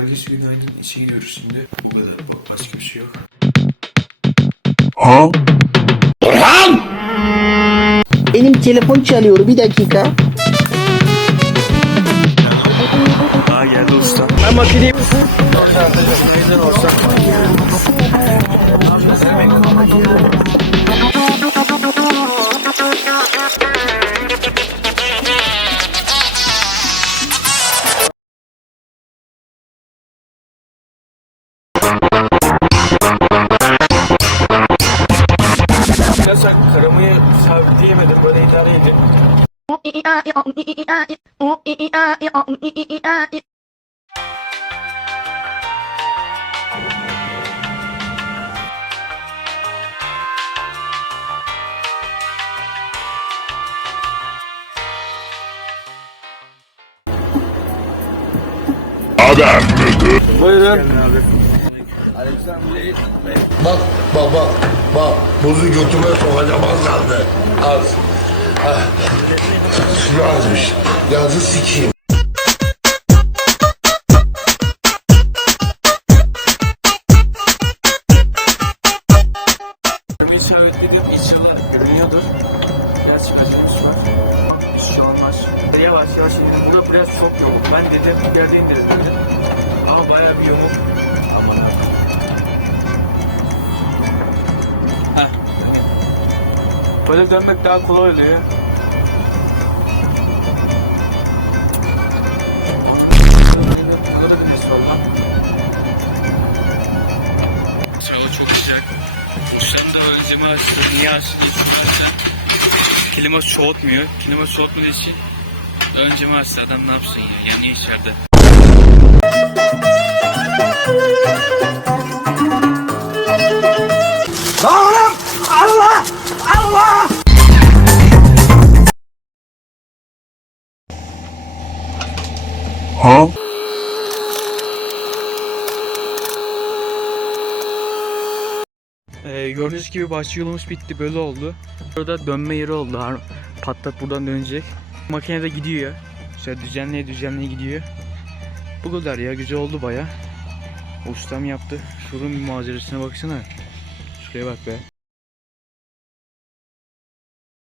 Herkes günaydın. İşe gidiyoruz şimdi. Bu kadar. Bak başka bir şey yok. Benim telefon çalıyor bir dakika. Aa geldi usta. Ben makineyim. Ya Bak bak bak bak buzu götüme sokacağım az kaldı az. Ah. Şunu azmış yazı sikeyim. Karamayı sabitledim. İnşallah görünüyordur. Biraz çıkacağımız var. Bir şey olmaz. Yavaş yavaş indim. Burada biraz çok yamuk. Ben dedim yerde indirelim dedim. Ama bayağı bir yamuk. Aman. Böyle dönmek daha kolay oluyor. Da özlemi açtı. Niye açtı? açtı. Klima soğutmuyor. Klima soğutmadığı için önce açtı. Adam ne yapsın ya? Yanıyor içeride. Ee, gördüğünüz gibi bahçe yolumuz bitti böyle oldu. Burada dönme yeri oldu. Patlat buradan dönecek. Makine de gidiyor. Şöyle düzenleye düzenleye gidiyor. Bu kadar ya güzel oldu baya. Ustam yaptı. Şunun bir malzemesine baksana. Şuraya bak be.